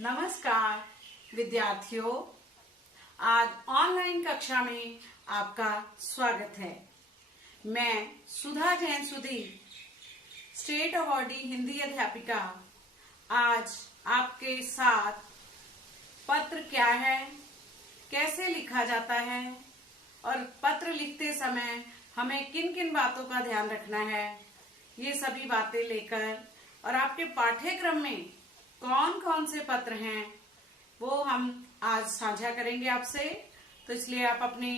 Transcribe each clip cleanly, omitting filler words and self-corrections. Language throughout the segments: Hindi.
नमस्कार विद्यार्थियों, आज ऑनलाइन कक्षा में आपका स्वागत है। मैं सुधा जैन सुधी, स्टेट अवॉर्डी हिंदी अध्यापिका, आज आपके साथ पत्र क्या है, कैसे लिखा जाता है और पत्र लिखते समय हमें किन किन बातों का ध्यान रखना है, ये सभी बातें लेकर और आपके पाठ्यक्रम में कौन कौन से पत्र हैं वो हम आज साझा करेंगे आपसे। तो इसलिए आप अपनी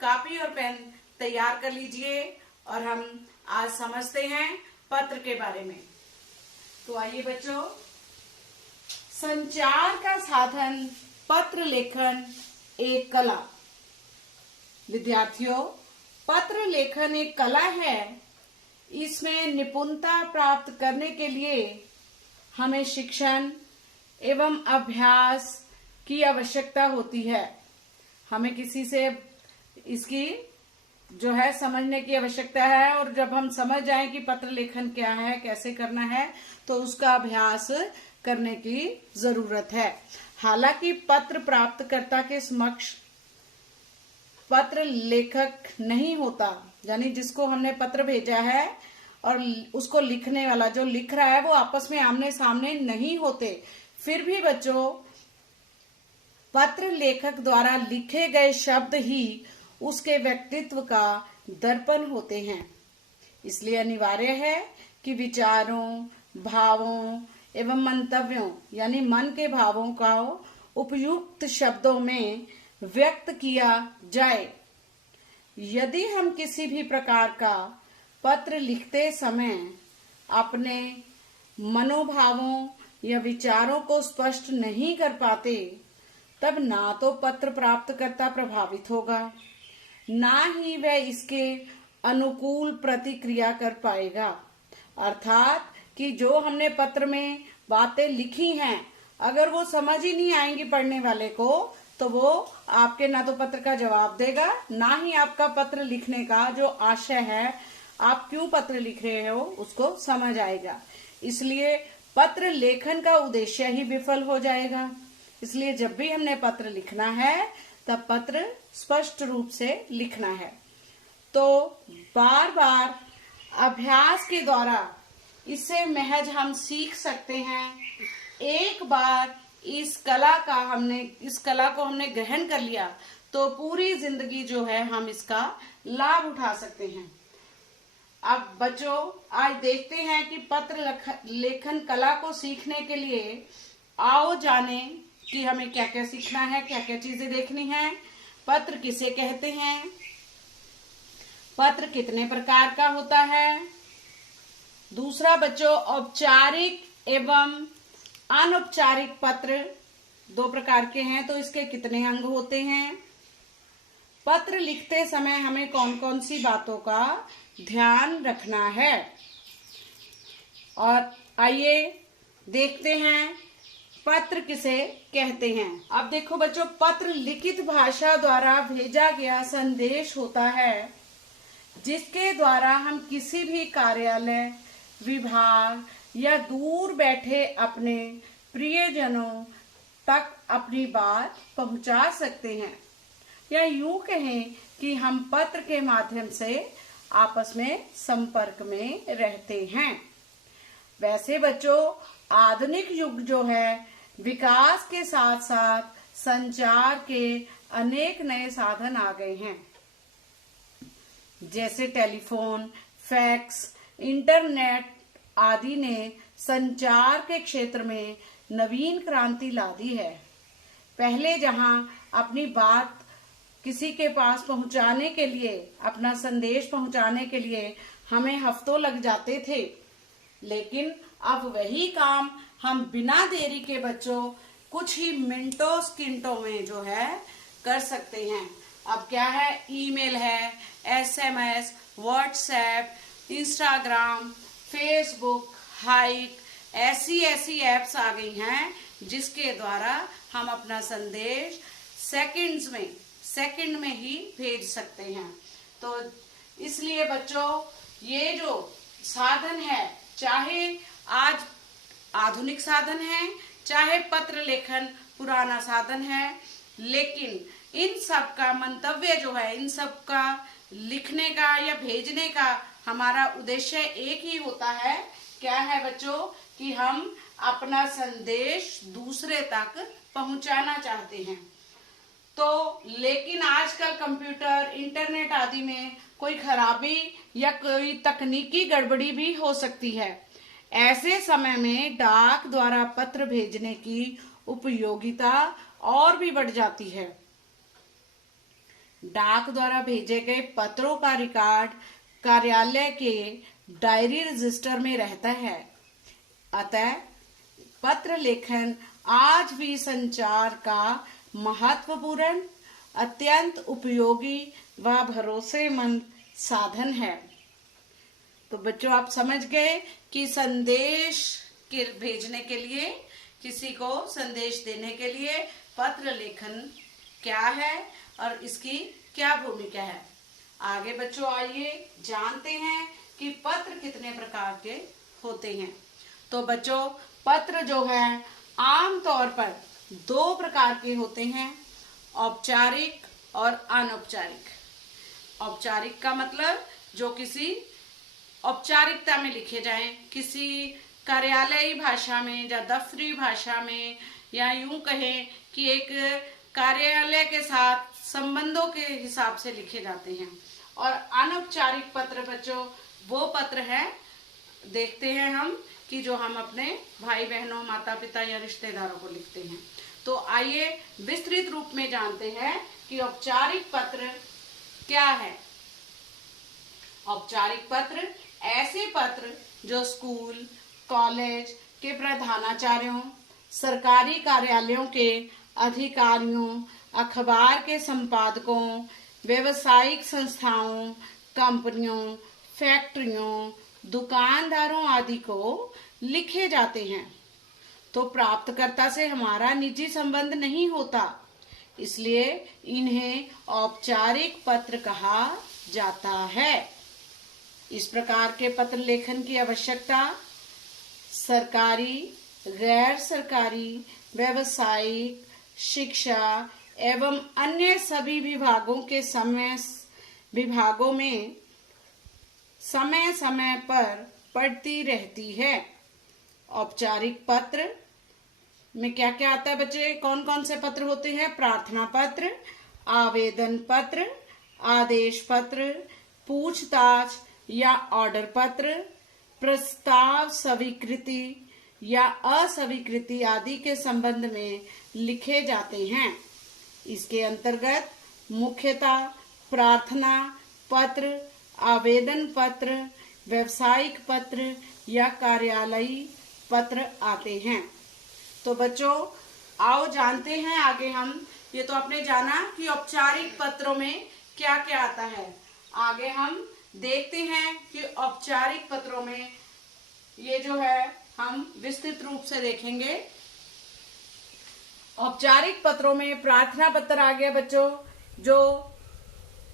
कॉपी और पेन तैयार कर लीजिए और हम आज समझते हैं पत्र के बारे में। तो आइए बच्चों, संचार का साधन पत्र लेखन एक कला। विद्यार्थियों, पत्र लेखन एक कला है। इसमें निपुणता प्राप्त करने के लिए हमें शिक्षण एवं अभ्यास की आवश्यकता होती है। हमें किसी से इसकी जो है समझने की आवश्यकता है, और जब हम समझ जाएं कि पत्र लेखन क्या है, कैसे करना है, तो उसका अभ्यास करने की जरूरत है। हालांकि पत्र प्राप्तकर्ता के समक्ष पत्र लेखक नहीं होता, यानी जिसको हमने पत्र भेजा है और उसको लिखने वाला जो लिख रहा है वो आपस में आमने सामने नहीं होते, फिर भी बच्चों पत्र लेखक द्वारा लिखे गए शब्द ही उसके व्यक्तित्व का दर्पण होते हैं। इसलिए अनिवार्य है कि विचारों, भावों एवं मंतव्यों यानी मन के भावों का उपयुक्त शब्दों में व्यक्त किया जाए। यदि हम किसी भी प्रकार का पत्र लिखते समय अपने मनोभावों या विचारों को स्पष्ट नहीं कर पाते, तब ना तो पत्र प्राप्तकर्ता प्रभावित होगा, ना ही वह इसके अनुकूल प्रतिक्रिया कर पाएगा। अर्थात कि जो हमने पत्र में बातें लिखी हैं, अगर वो समझ ही नहीं आएंगी पढ़ने वाले को, तो वो आपके ना तो पत्र का जवाब देगा, ना ही आपका पत्र लिखने का जो आशय है, आप क्यों पत्र लिख रहे हो, उसको समझ आएगा। इसलिए पत्र लेखन का उद्देश्य ही विफल हो जाएगा। इसलिए जब भी हमने पत्र लिखना है तब पत्र स्पष्ट रूप से लिखना है। तो बार बार अभ्यास के द्वारा इसे महज हम सीख सकते हैं। एक बार इस कला को हमने ग्रहण कर लिया तो पूरी जिंदगी जो है हम इसका लाभ उठा सकते हैं। अब बच्चों, आज देखते हैं कि पत्र लेखन कला को सीखने के लिए आओ जाने कि हमें क्या क्या सीखना है, क्या क्या चीजें देखनी है। पत्र किसे कहते हैं, पत्र कितने प्रकार का होता है। दूसरा बच्चों, औपचारिक एवं अनौपचारिक पत्र दो प्रकार के हैं, तो इसके कितने अंग होते हैं। पत्र लिखते समय हमें कौन कौन सी बातों का ध्यान रखना है। और आइए देखते हैं पत्र किसे कहते हैं। अब देखो बच्चों, पत्र लिखित भाषा द्वारा भेजा गया संदेश होता है, जिसके द्वारा हम किसी भी कार्यालय, विभाग या दूर बैठे अपने प्रियजनों तक अपनी बात पहुंचा सकते हैं। या यूं कहें कि हम पत्र के माध्यम से आपस में संपर्क में रहते हैं। वैसे बच्चों, आधुनिक युग जो है, विकास के साथ साथ संचार के अनेक नए साधन आ गए हैं, जैसे टेलीफोन, फैक्स, इंटरनेट आदि ने संचार के क्षेत्र में नवीन क्रांति ला दी है। पहले जहां अपनी बात किसी के पास पहुंचाने के लिए, अपना संदेश पहुंचाने के लिए हमें हफ्तों लग जाते थे, लेकिन अब वही काम हम बिना देरी के बच्चों कुछ ही मिनटों सेकंडों में जो है कर सकते हैं। अब क्या है, ईमेल है, SMS, WhatsApp, Instagram, Facebook, hike, ऐसी एप्स आ गई हैं जिसके द्वारा हम अपना संदेश सेकंड में ही भेज सकते हैं। तो इसलिए बच्चों, ये जो साधन है, चाहे आज आधुनिक साधन है, चाहे पत्र लेखन पुराना साधन है, लेकिन इन सब का मंतव्य जो है, इन सब का लिखने का या भेजने का हमारा उद्देश्य एक ही होता है। क्या है बच्चों? कि हम अपना संदेश दूसरे तक पहुंचाना चाहते हैं। तो लेकिन आजकल कंप्यूटर, इंटरनेट आदि में कोई खराबी या कोई तकनीकी गड़बड़ी भी हो सकती है। ऐसे समय में डाक द्वारा पत्र भेजने की उपयोगिता और भी बढ़ जाती है। डाक द्वारा भेजे गए पत्रों का रिकॉर्ड कार्यालय के डायरी रजिस्टर में रहता है। अतः पत्र लेखन आज भी संचार का महत्वपूर्ण, अत्यंत उपयोगी व भरोसेमंद साधन है। तो बच्चों, आप समझ गए कि संदेश के भेजने के लिए, किसी को संदेश देने के लिए पत्र लेखन क्या है और इसकी क्या भूमिका है। आगे बच्चों आइए जानते हैं कि पत्र कितने प्रकार के होते हैं। तो बच्चों, पत्र जो है आमतौर पर 2 प्रकार के होते हैं, औपचारिक और अनौपचारिक। औपचारिक का मतलब जो किसी औपचारिकता में लिखे जाएं, किसी कार्यालयी भाषा में या दफ्तरी भाषा में, या यूं कहें कि एक कार्यालय के साथ संबंधों के हिसाब से लिखे जाते हैं। और अनौपचारिक पत्र बच्चों वो पत्र है, देखते हैं हम, कि जो हम अपने भाई बहनों, माता पिता या रिश्तेदारों को लिखते हैं। तो आइए विस्तृत रूप में जानते हैं कि औपचारिक पत्र क्या है। औपचारिक पत्र ऐसे पत्र जो स्कूल, कॉलेज के प्रधानाचार्यों, सरकारी कार्यालयों के अधिकारियों, अखबार के संपादकों, व्यवसायिक संस्थाओं, कंपनियों, फैक्ट्रियों, दुकानदारों आदि को लिखे जाते हैं। तो प्राप्तकर्ता से हमारा निजी संबंध नहीं होता, इसलिए इन्हें औपचारिक पत्र कहा जाता है। इस प्रकार के पत्र लेखन की आवश्यकता सरकारी, गैर सरकारी, व्यावसायिक, शिक्षा एवं अन्य सभी विभागों में समय समय पर पड़ती रहती है। औपचारिक पत्र में क्या क्या आता है बच्चे? कौन कौन से पत्र होते हैं? प्रार्थना पत्र, आवेदन पत्र, आदेश पत्र, पूछताछ या ऑर्डर पत्र, प्रस्ताव स्वीकृति या अस्वीकृति आदि के संबंध में लिखे जाते हैं। इसके अंतर्गत मुख्यतः प्रार्थना पत्र, आवेदन पत्र, व्यावसायिक पत्र या कार्यालयी पत्र आते हैं। तो बच्चों, आओ जानते हैं आगे हम। ये तो आपने जाना कि औपचारिक पत्रों में क्या क्या आता है। आगे हम देखते हैं कि औपचारिक पत्रों में ये जो है हम विस्तृत रूप से देखेंगे। औपचारिक पत्रों में प्रार्थना पत्र आ गया बच्चों, जो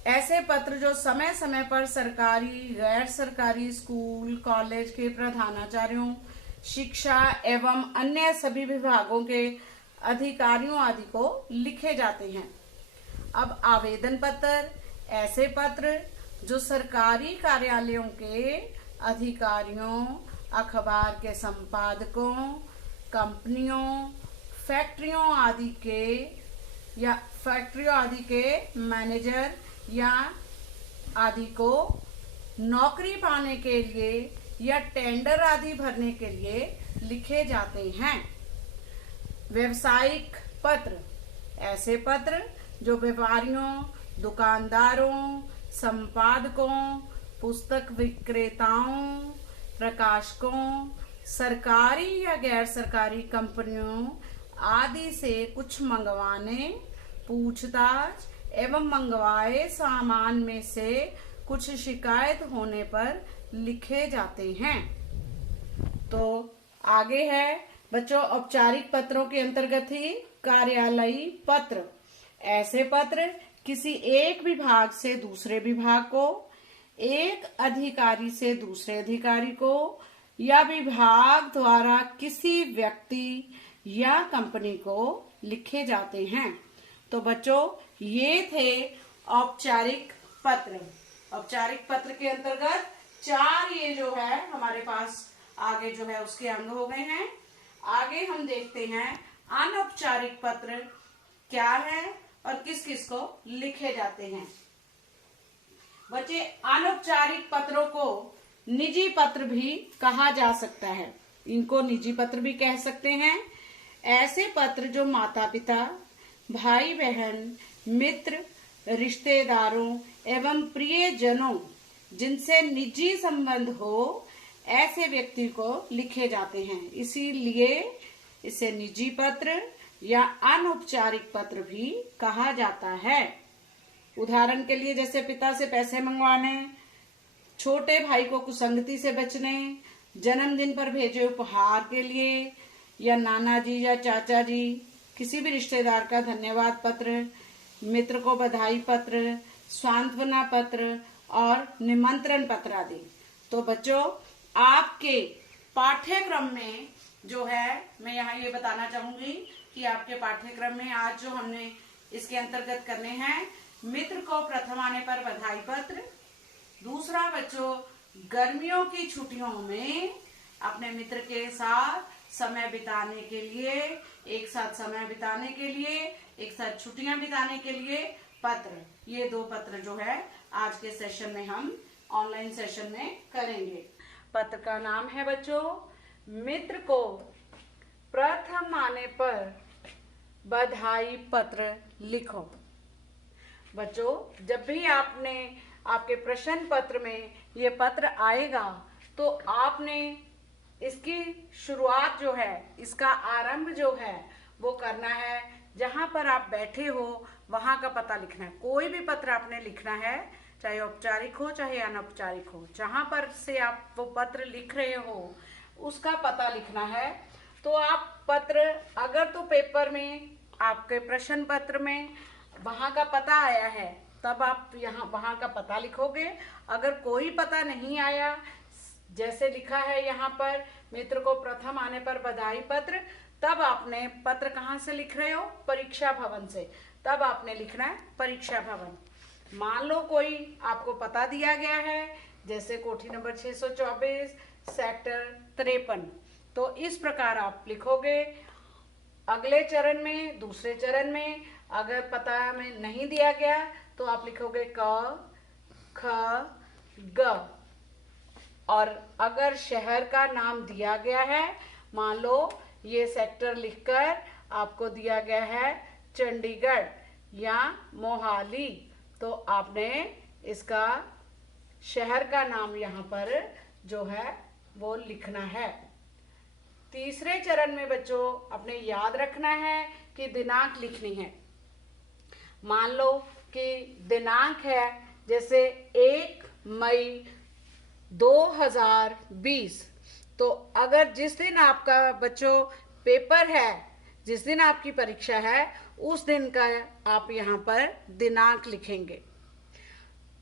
ऐसे पत्र जो समय समय पर सरकारी, गैर सरकारी, स्कूल, कॉलेज के प्रधानाचार्यों, शिक्षा एवं अन्य सभी विभागों के अधिकारियों आदि को लिखे जाते हैं। अब आवेदन पत्र ऐसे पत्र जो सरकारी कार्यालयों के अधिकारियों, अखबार के संपादकों, कंपनियों, फैक्ट्रियों आदि के मैनेजर या आदि को नौकरी पाने के लिए या टेंडर आदि भरने के लिए लिखे जाते हैं। व्यावसायिक पत्र ऐसे पत्र जो व्यापारियों, दुकानदारों, संपादकों, पुस्तक विक्रेताओं, प्रकाशकों, सरकारी या गैर सरकारी कंपनियों आदि से कुछ मंगवाने, पूछताछ एवं मंगवाए सामान में से कुछ शिकायत होने पर लिखे जाते हैं। तो आगे है बच्चों, औपचारिक पत्रों के अंतर्गत ही कार्यालयी पत्र ऐसे पत्र किसी एक विभाग से दूसरे विभाग को, एक अधिकारी से दूसरे अधिकारी को या विभाग द्वारा किसी व्यक्ति या कंपनी को लिखे जाते हैं। तो बच्चों, ये थे औपचारिक पत्र। औपचारिक पत्र के अंतर्गत 4 ये जो है हमारे पास आगे जो है उसके अंग हो गए हैं। आगे हम देखते हैं अनौपचारिक पत्र क्या है और किस किस को लिखे जाते हैं। बच्चे, अनौपचारिक पत्रों को निजी पत्र भी कहा जा सकता है। इनको निजी पत्र भी कह सकते हैं। ऐसे पत्र जो माता पिता, भाई बहन, मित्र, रिश्तेदारों एवं प्रियजनों जिनसे निजी संबंध हो, ऐसे व्यक्ति को लिखे जाते हैं। इसीलिए इसे निजी पत्र या अनौपचारिक पत्र भी कहा जाता है। उदाहरण के लिए जैसे पिता से पैसे मंगवाने, छोटे भाई को कुसंगति से बचने, जन्मदिन पर भेजे उपहार के लिए, या नाना जी या चाचा जी, किसी भी रिश्तेदार का धन्यवाद पत्र, मित्र को बधाई पत्र, सांत्वना पत्र और निमंत्रण पत्र आदि। तो बच्चों, आपके पाठ्यक्रम में जो है, मैं यहाँ ये बताना चाहूंगी कि आपके पाठ्यक्रम में आज जो हमने इसके अंतर्गत करने हैं, मित्र को प्रथम आने पर बधाई पत्र। दूसरा बच्चों, गर्मियों की छुट्टियों में अपने मित्र के साथ समय बिताने के लिए, एक साथ समय बिताने के लिए, एक साथ छुट्टियां बिताने के लिए पत्र। ये 2 पत्र जो है आज के सेशन में हम ऑनलाइन सेशन में करेंगे। पत्र का नाम है बच्चों, मित्र को प्रथम आने पर बधाई पत्र लिखो। बच्चों, जब भी आपके प्रश्न पत्र में ये पत्र आएगा तो आपने इसकी शुरुआत जो है, इसका आरंभ जो है वो करना है। जहां पर आप बैठे हो वहां का पता लिखना है। कोई भी पत्र आपने लिखना है, चाहे औपचारिक हो चाहे अनौपचारिक हो, जहां पर से आप वो पत्र लिख रहे हो उसका पता लिखना है। तो आप पत्र, अगर तो पेपर में आपके प्रश्न पत्र में वहां का पता आया है तब आप वहां का पता लिखोगे। अगर कोई पता नहीं आया, जैसे लिखा है यहाँ पर, मित्र को प्रथम आने पर बधाई पत्र, तब आपने पत्र कहाँ से लिख रहे हो? परीक्षा भवन से। तब आपने लिखना है परीक्षा भवन। मान लो कोई आपको पता दिया गया है, जैसे कोठी नंबर 624 सेक्टर 53, तो इस प्रकार आप लिखोगे। अगले चरण में, दूसरे चरण में अगर पता में नहीं दिया गया तो आप लिखोगे क, ख, ग। और अगर शहर का नाम दिया गया है, मान लो ये सेक्टर लिखकर आपको दिया गया है चंडीगढ़ या मोहाली, तो आपने इसका शहर का नाम यहाँ पर जो है वो लिखना है। तीसरे चरण में बच्चों अपने याद रखना है कि दिनांक लिखनी है। मान लो कि दिनांक है जैसे 1 मई 2020, तो अगर जिस दिन आपका बच्चों पेपर है, जिस दिन आपकी परीक्षा है, उस दिन का आप यहाँ पर दिनांक लिखेंगे।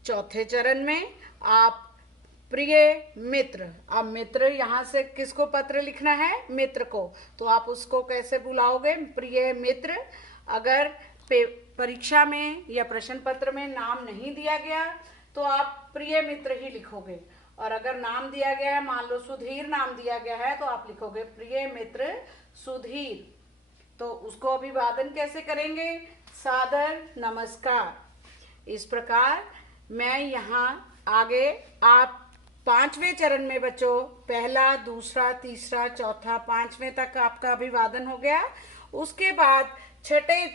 चौथे चरण में आप प्रिय मित्र, अब मित्र यहाँ से किसको पत्र लिखना है? मित्र को। तो आप उसको कैसे बुलाओगे? प्रिय मित्र। अगर परीक्षा में या प्रश्न पत्र में नाम नहीं दिया गया तो आप प्रिय मित्र ही लिखोगे। और अगर नाम दिया गया है, मान लो सुधीर नाम दिया गया है, तो आप लिखोगे प्रिय मित्र सुधीर। तो उसको अभिवादन कैसे करेंगे? सादर नमस्कार। इस प्रकार मैं यहाँ आगे, आप 5वें चरण में बच्चों पहला, दूसरा, तीसरा, चौथा, 5वें तक आपका अभिवादन हो गया। उसके बाद 6ठे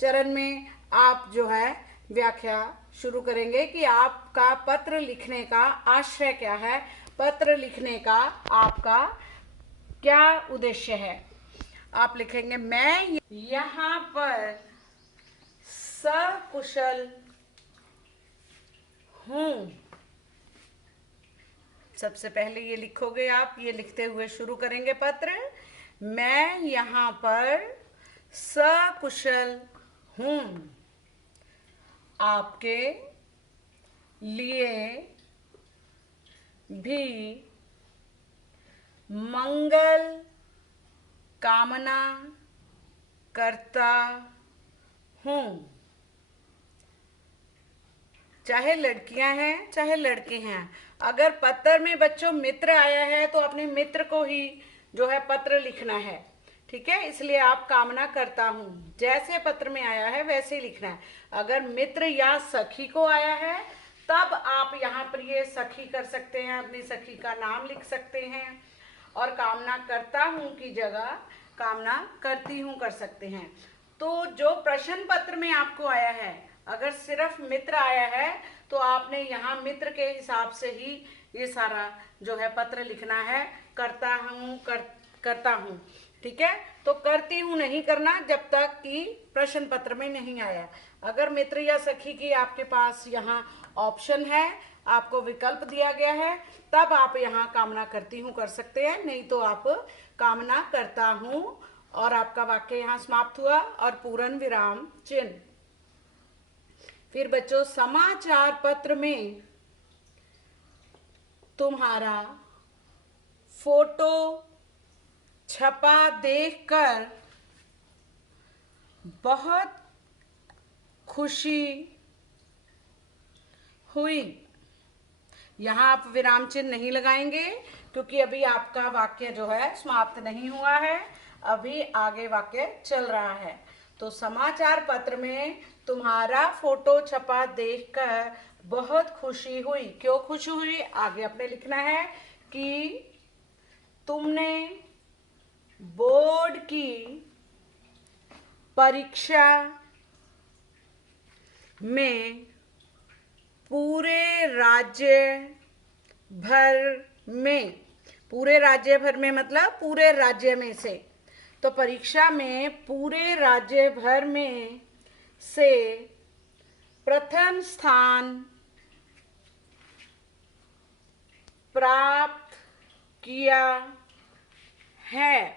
चरण में आप जो है व्याख्या शुरू करेंगे कि आपका पत्र लिखने का आशय क्या है, पत्र लिखने का आपका क्या उद्देश्य है। आप लिखेंगे मैं यहाँ पर सकुशल हूँ। सबसे पहले ये लिखोगे आप, ये लिखते हुए शुरू करेंगे पत्र। मैं यहाँ पर सकुशल हूँ। आपके लिए भी मंगल कामना करता हूँ। चाहे लड़कियां हैं चाहे लड़के हैं, अगर पत्र में बच्चों मित्र आया है तो अपने मित्र को ही जो है पत्र लिखना है। ठीक है, इसलिए आप कामना करता हूं जैसे पत्र में आया है वैसे ही लिखना है। अगर मित्र या सखी को आया है तब आप यहाँ पर ये सखी कर सकते हैं, अपनी सखी का नाम लिख सकते हैं, और कामना करता हूं की जगह कामना करती हूं कर सकते हैं। तो जो प्रश्न पत्र में आपको आया है, अगर सिर्फ मित्र आया है तो आपने यहाँ मित्र के हिसाब से ही ये सारा जो है पत्र लिखना है। करता हूँ करता हूँ, ठीक है। तो करती हूँ नहीं करना जब तक कि प्रश्न पत्र में नहीं आया। अगर मित्र या सखी की आपके पास यहाँ ऑप्शन है, आपको विकल्प दिया गया है, तब आप यहाँ कामना करती हूँ कर सकते हैं, नहीं तो आप कामना करता हूँ और आपका वाक्य यहाँ समाप्त हुआ और पूर्ण विराम चिन्ह। फिर बच्चों समाचार पत्र में तुम्हारा फोटो छपा देखकर बहुत खुशी हुई। यहाँ आप विराम चिन्ह नहीं लगाएंगे क्योंकि अभी आपका वाक्य जो है समाप्त नहीं हुआ है, अभी आगे वाक्य चल रहा है। तो समाचार पत्र में तुम्हारा फोटो छपा देखकर बहुत खुशी हुई। क्यों खुशी हुई आगे अपने लिखना है कि तुमने बोर्ड की परीक्षा में पूरे राज्य भर में मतलब पूरे राज्य में से, तो परीक्षा में पूरे राज्य भर में से प्रथम स्थान प्राप्त किया है।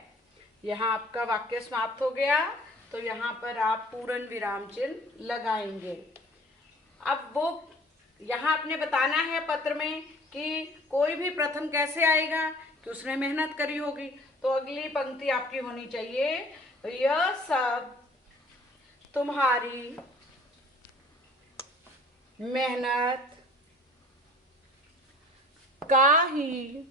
यहाँ आपका वाक्य समाप्त हो गया, तो यहाँ पर आप पूर्ण विराम चिन्ह लगाएंगे। अब वो यहाँ आपने बताना है पत्र में कि कोई भी प्रथम कैसे आएगा, कि उसने मेहनत करी होगी। तो अगली पंक्ति आपकी होनी चाहिए, यह सब तुम्हारी मेहनत का ही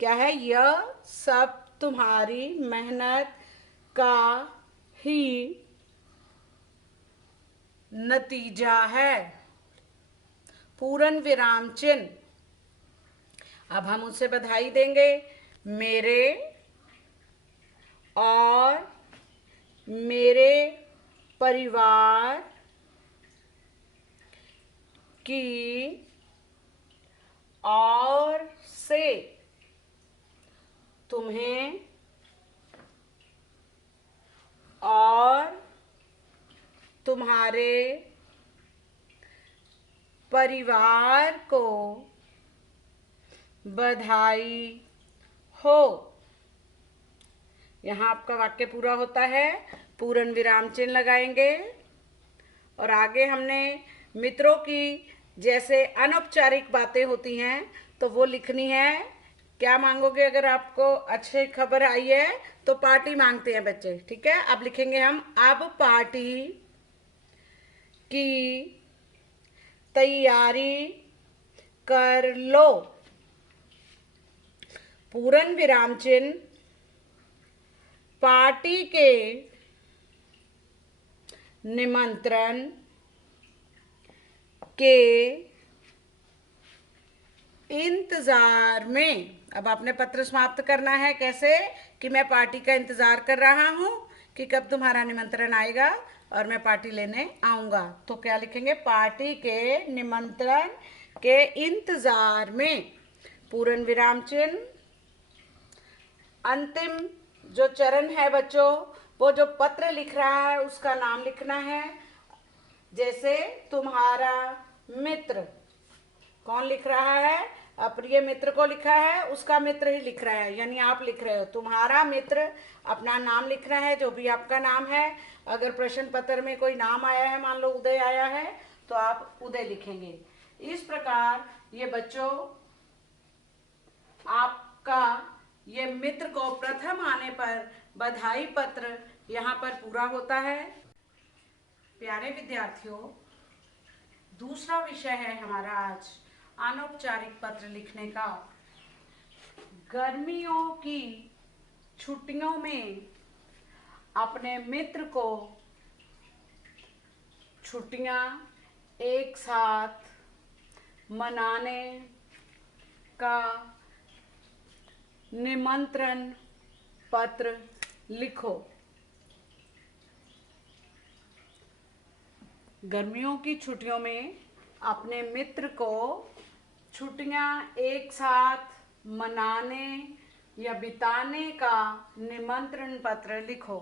क्या है, यह सब तुम्हारी मेहनत का ही नतीजा है। पूर्ण विराम चिन्ह। अब हम उसे बधाई देंगे। मेरे और मेरे परिवार की ओर से तुम्हें और तुम्हारे परिवार को बधाई हो। यहाँ आपका वाक्य पूरा होता है, पूर्ण विराम चिन्ह लगाएंगे। और आगे हमने मित्रों की जैसे अनौपचारिक बातें होती हैं तो वो लिखनी है। क्या मांगोगे? अगर आपको अच्छी खबर आई है तो पार्टी मांगते हैं बच्चे, ठीक है। अब लिखेंगे हम, अब पार्टी की तैयारी कर लो। पूर्ण विराम चिन्ह, पार्टी के निमंत्रण के इंतजार में। अब आपने पत्र समाप्त करना है कैसे, कि मैं पार्टी का इंतजार कर रहा हूं कि कब तुम्हारा निमंत्रण आएगा और मैं पार्टी लेने आऊंगा। तो क्या लिखेंगे, पार्टी के निमंत्रण के इंतजार में, पूर्ण विराम चिन्ह। अंतिम जो चरण है बच्चों, वो जो पत्र लिख रहा है उसका नाम लिखना है। जैसे तुम्हारा मित्र, कौन लिख रहा है? अप्रिय मित्र को लिखा है, उसका मित्र ही लिख रहा है, यानी आप लिख रहे हो। तुम्हारा मित्र, अपना नाम लिखना है जो भी आपका नाम है। अगर प्रश्न पत्र में कोई नाम आया है, मान लो उदय आया है, तो आप उदय लिखेंगे। इस प्रकार ये बच्चों आपका ये मित्र को प्रथम आने पर बधाई पत्र यहाँ पर पूरा होता है। प्यारे विद्यार्थियों, दूसरा विषय है हमारा आज अनौपचारिक पत्र लिखने का। गर्मियों की छुट्टियों में अपने मित्र को छुट्टियां एक साथ मनाने का निमंत्रण पत्र लिखो। गर्मियों की छुट्टियों में अपने मित्र को छुट्टियां एक साथ मनाने या बिताने का निमंत्रण पत्र लिखो।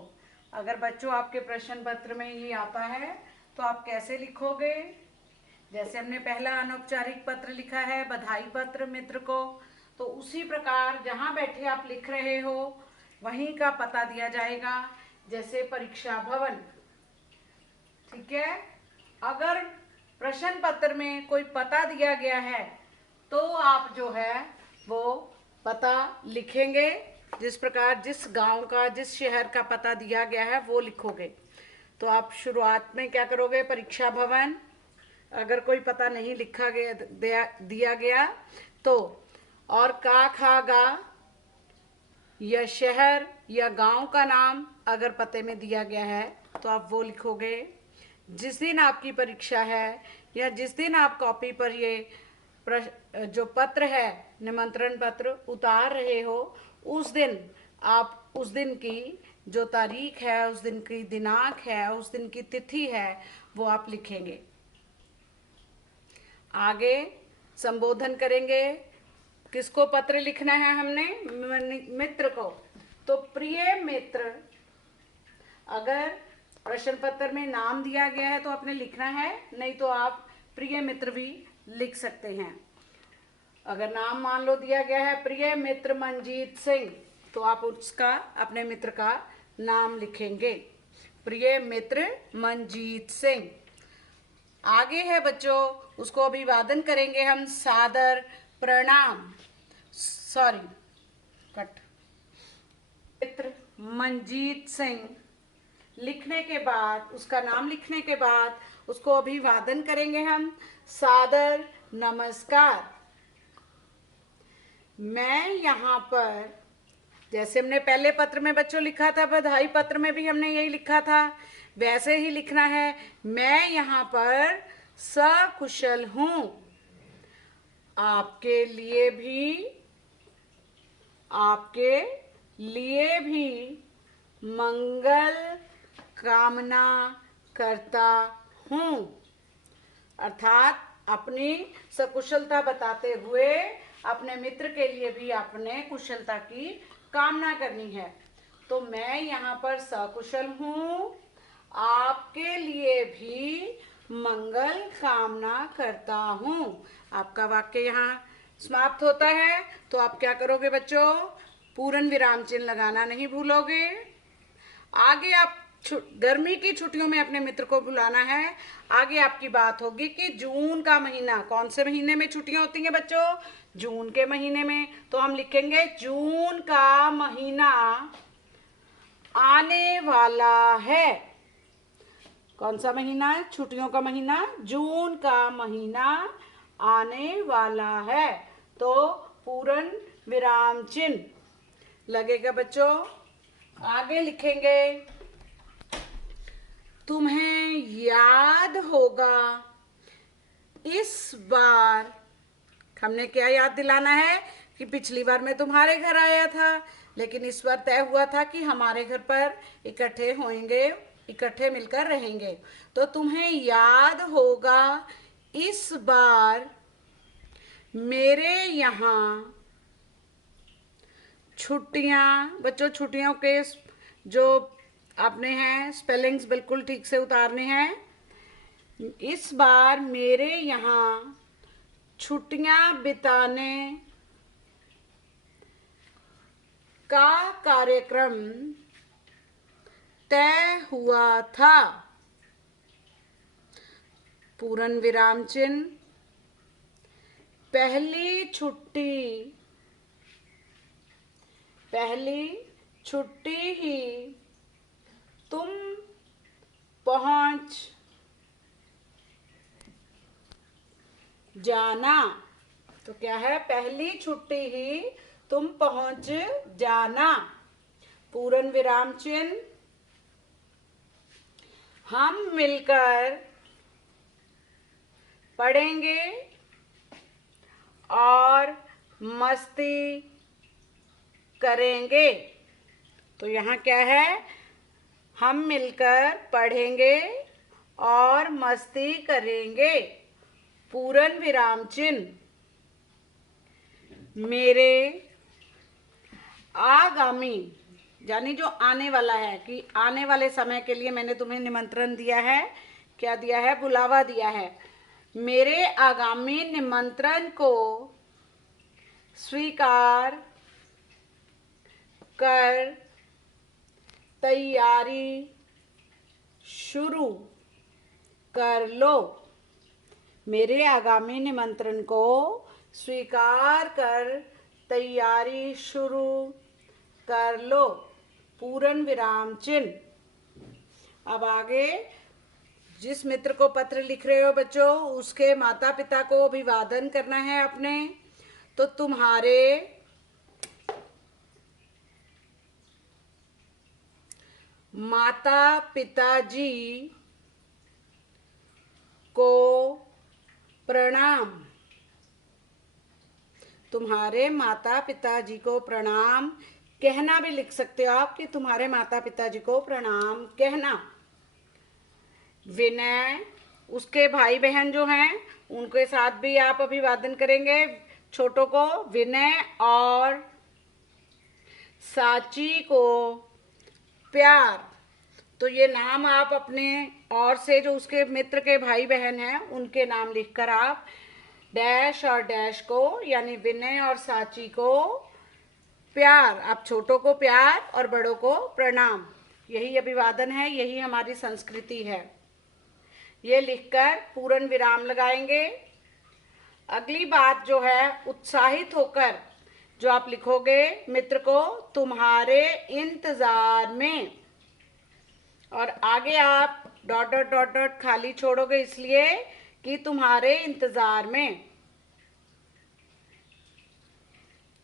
अगर बच्चों आपके प्रश्न पत्र में ये आता है तो आप कैसे लिखोगे? जैसे हमने पहला अनौपचारिक पत्र लिखा है, बधाई पत्र मित्र को, तो उसी प्रकार जहाँ बैठे आप लिख रहे हो वहीं का पता दिया जाएगा, जैसे परीक्षा भवन। ठीक है। अगर प्रश्न पत्र में कोई पता दिया गया है तो आप जो है वो पता लिखेंगे, जिस प्रकार जिस गांव का, जिस शहर का पता दिया गया है वो लिखोगे। तो आप शुरुआत में क्या करोगे? परीक्षा भवन। अगर कोई पता नहीं लिखा गया दिया गया तो, और का खा गा या शहर या गांव का नाम अगर पते में दिया गया है तो आप वो लिखोगे। जिस दिन आपकी परीक्षा है या जिस दिन आप कॉपी पर ये जो पत्र है, निमंत्रण पत्र उतार रहे हो, उस दिन आप उस दिन की जो तारीख है, उस दिन की दिनांक है, उस दिन की तिथि है, वो आप लिखेंगे। आगे संबोधन करेंगे। किसको पत्र लिखना है हमने? मित्र को। तो प्रिय मित्र, अगर प्रश्न पत्र में नाम दिया गया है तो आपने लिखना है, नहीं तो आप प्रिय मित्र भी लिख सकते हैं। अगर नाम मान लो दिया गया है प्रिय मित्र मंजीत सिंह, तो आप उसका, अपने मित्र का नाम लिखेंगे, प्रिय मित्र मंजीत सिंह। आगे है बच्चों, उसको अभिवादन करेंगे हम, सादर प्रणाम, सॉरी कट। मित्र मंजीत सिंह लिखने के बाद, उसका नाम लिखने के बाद उसको अभिवादन करेंगे हम, सादर नमस्कार। मैं यहाँ पर, जैसे हमने पहले पत्र में बच्चों लिखा था, बधाई पत्र में भी हमने यही लिखा था, वैसे ही लिखना है। मैं यहाँ पर सकुशल हूँ। आपके लिए भी मंगल कामना करता हूँ। अर्थात अपनी सकुशलता बताते हुए अपने मित्र के लिए भी अपने कुशलता की कामना करनी है। तो मैं यहाँ पर सकुशल हूँ, आपके लिए भी मंगल कामना करता हूँ। आपका वाक्य यहाँ समाप्त होता है। तो आप क्या करोगे बच्चों? पूर्ण विराम चिन्ह लगाना नहीं भूलोगे। आगे आप गर्मी की छुट्टियों में अपने मित्र को बुलाना है। आगे आपकी बात होगी कि जून का महीना, कौन से महीने में छुट्टियां होती हैं बच्चों? जून के महीने में। तो हम लिखेंगे जून का महीना आने वाला है। कौन सा महीना है? छुट्टियों का महीना, जून का महीना आने वाला है। तो पूर्ण विराम चिन्ह लगेगा बच्चों। आगे लिखेंगे, तुम्हें याद होगा इस बार, हमने क्या याद दिलाना है कि पिछली बार मैं तुम्हारे घर आया था, लेकिन इस बार तय हुआ था कि हमारे घर पर इकट्ठे होंगे, इकट्ठे मिलकर रहेंगे। तो तुम्हें याद होगा इस बार मेरे यहाँ छुट्टियाँ, बच्चों छुट्टियों के जो आपने हैं स्पेलिंग्स बिल्कुल ठीक से उतारने हैं। इस बार मेरे यहाँ छुट्टियाँ बिताने का कार्यक्रम तय हुआ था। पूर्ण विराम चिन्ह। पहली छुट्टी ही तुम पहुंच जाना। तो क्या है, पहली छुट्टी ही तुम पहुंच जाना। पूर्ण विराम चिन्ह, हम मिलकर पढ़ेंगे और मस्ती करेंगे। तो यहाँ क्या है, हम मिलकर पढ़ेंगे और मस्ती करेंगे। पूर्ण विराम चिन्ह, मेरे आगामी, यानी जो आने वाला है, कि आने वाले समय के लिए मैंने तुम्हें निमंत्रण दिया है। क्या दिया है, बुलावा दिया है। मेरे आगामी निमंत्रण को स्वीकार कर तैयारी शुरू कर लो। मेरे आगामी निमंत्रण को स्वीकार कर तैयारी शुरू कर लो। पूर्ण विराम चिन्ह। अब आगे, जिस मित्र को पत्र लिख रहे हो बच्चों, उसके माता पिता को अभिवादन करना है अपने। तो तुम्हारे माता पिताजी को प्रणाम। तुम्हारे माता पिताजी को प्रणाम कहना भी लिख सकते हो आप, कि तुम्हारे माता पिताजी को प्रणाम कहना। विनय, उसके भाई बहन जो हैं उनके साथ भी आप अभिवादन करेंगे। छोटों को विनय और साची को प्यार। तो ये नाम आप अपने और से जो उसके मित्र के भाई बहन हैं उनके नाम लिखकर आप डैश और डैश को, यानी विनय और साची को प्यार, आप छोटों को प्यार और बड़ों को प्रणाम। यही अभिवादन है, यही हमारी संस्कृति है। ये लिखकर पूर्ण विराम लगाएंगे। अगली बात जो है, उत्साहित होकर जो आप लिखोगे मित्र को, तुम्हारे इंतजार में। और आगे आप डॉट डॉट डॉट डॉट खाली छोड़ोगे, इसलिए कि तुम्हारे इंतजार में।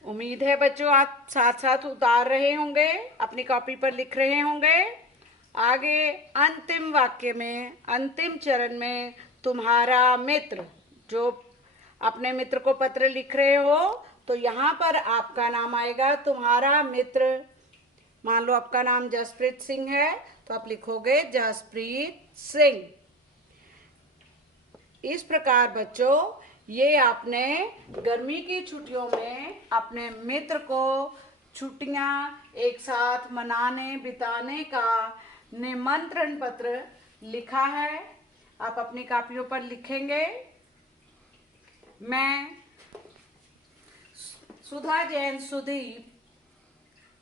उम्मीद है बच्चों आप साथ साथ उतार रहे होंगे, अपनी कॉपी पर लिख रहे होंगे। आगे अंतिम वाक्य में, अंतिम चरण में, तुम्हारा मित्र, जो अपने मित्र को पत्र लिख रहे हो, तो यहाँ पर आपका नाम आएगा, तुम्हारा मित्र। मान लो आपका नाम जसप्रीत सिंह है, तो आप लिखोगे जसप्रीत सिंह। इस प्रकार बच्चों, ये आपने गर्मी की छुट्टियों में अपने मित्र को छुट्टियां एक साथ मनाने बिताने का निमंत्रण पत्र लिखा है। आप अपनी कापियों पर लिखेंगे। मैं सुधा जैन सुदीप,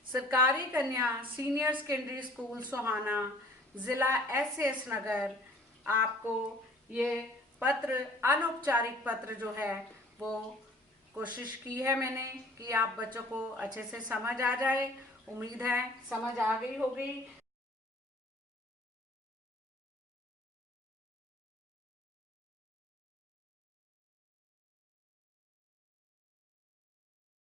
सरकारी कन्या सीनियर सेकेंडरी स्कूल सोहाना, जिला एस नगर, आपको ये पत्र, अनौपचारिक पत्र जो है वो कोशिश की है मैंने कि आप बच्चों को अच्छे से समझ आ जाए। उम्मीद है समझ आ गई होगी।